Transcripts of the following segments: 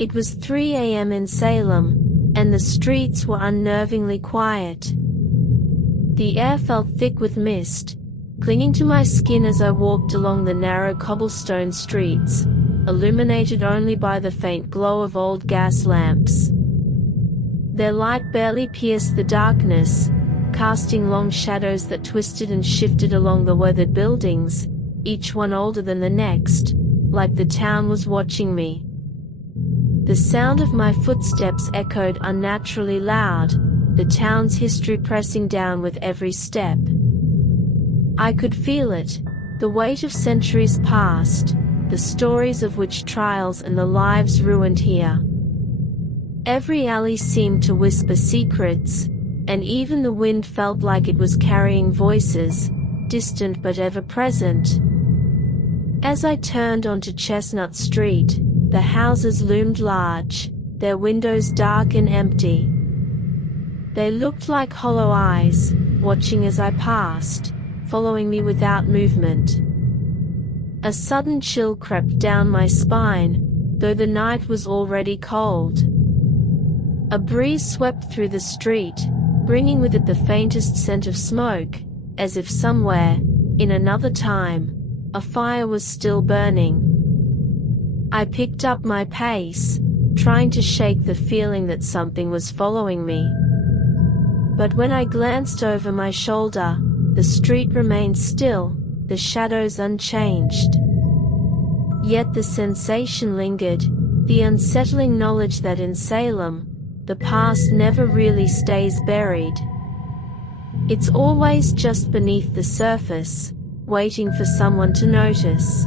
It was 3 a.m. in Salem, and the streets were unnervingly quiet. The air felt thick with mist, clinging to my skin as I walked along the narrow cobblestone streets, illuminated only by the faint glow of old gas lamps. Their light barely pierced the darkness, casting long shadows that twisted and shifted along the weathered buildings, each one older than the next, like the town was watching me. The sound of my footsteps echoed unnaturally loud, the town's history pressing down with every step. I could feel it, the weight of centuries past, the stories of witch trials and the lives ruined here. Every alley seemed to whisper secrets, and even the wind felt like it was carrying voices, distant but ever-present. As I turned onto Chestnut Street, the houses loomed large, their windows dark and empty. They looked like hollow eyes, watching as I passed, following me without movement. A sudden chill crept down my spine, though the night was already cold. A breeze swept through the street, bringing with it the faintest scent of smoke, as if somewhere, in another time, a fire was still burning. I picked up my pace, trying to shake the feeling that something was following me. But when I glanced over my shoulder, the street remained still, the shadows unchanged. Yet the sensation lingered, the unsettling knowledge that in Salem, the past never really stays buried. It's always just beneath the surface, waiting for someone to notice.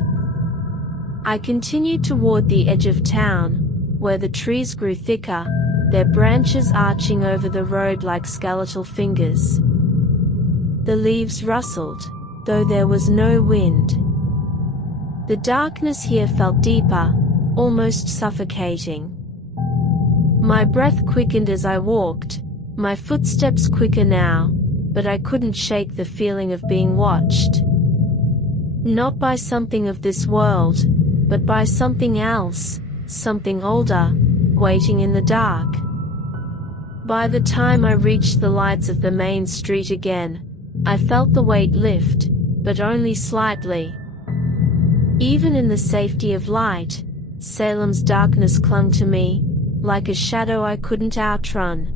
I continued toward the edge of town, where the trees grew thicker, their branches arching over the road like skeletal fingers. The leaves rustled, though there was no wind. The darkness here felt deeper, almost suffocating. My breath quickened as I walked, my footsteps quicker now, but I couldn't shake the feeling of being watched. Not by something of this world, but by something else, something older, waiting in the dark. By the time I reached the lights of the main street again, I felt the weight lift, but only slightly. Even in the safety of light, Salem's darkness clung to me, like a shadow I couldn't outrun.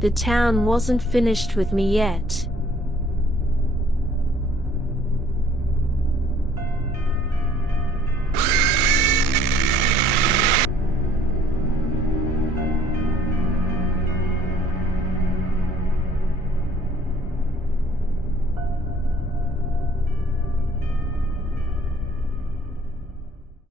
The town wasn't finished with me yet.